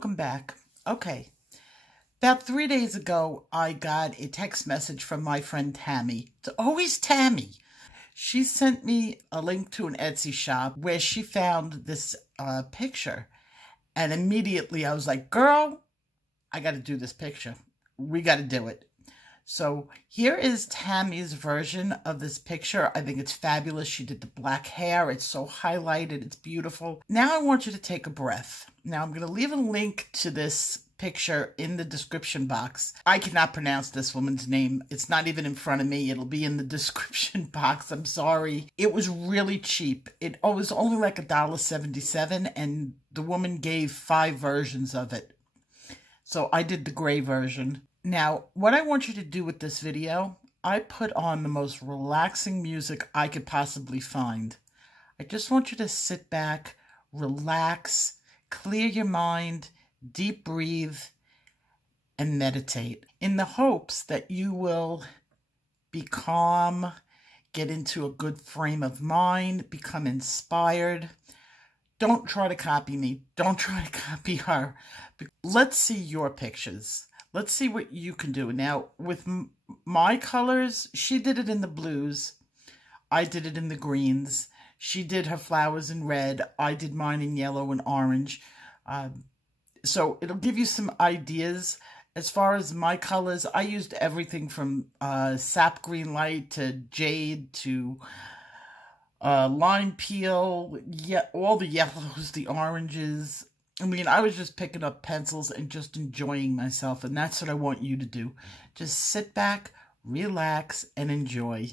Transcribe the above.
welcome back. Okay, about 3 days ago, I got a text message from my friend Tammy. It's always Tammy. She sent me a link to an Etsy shop where she found this picture. And immediately I was like, girl, I got to do this picture. We got to do it. So here is Tammy's version of this picture. I think it's fabulous. She did the black hair. It's so highlighted. It's beautiful. Now I want you to take a breath. Now I'm going to leave a link to this picture in the description box. I cannot pronounce this woman's name. It's not even in front of me. It'll be in the description box. I'm sorry. It was really cheap. It was only like $1.77, and the woman gave 5 versions of it. So I did the gray version. Now, what I want you to do with this video, I put on the most relaxing music I could possibly find. I just want you to sit back, relax, clear your mind, deep breathe, and meditate in the hopes that you will be calm, get into a good frame of mind, become inspired. Don't try to copy me. Don't try to copy her. Let's see your pictures. Let's see what you can do. Now, with my colors, she did it in the blues. I did it in the greens. She did her flowers in red. I did mine in yellow and orange. So it'll give you some ideas. As far as my colors, I used everything from Sap Green Light to Jade to lime peel, all the yellows, the oranges. I mean, I was just picking up pencils and just enjoying myself, and that's what I want you to do. Just sit back, relax, and enjoy.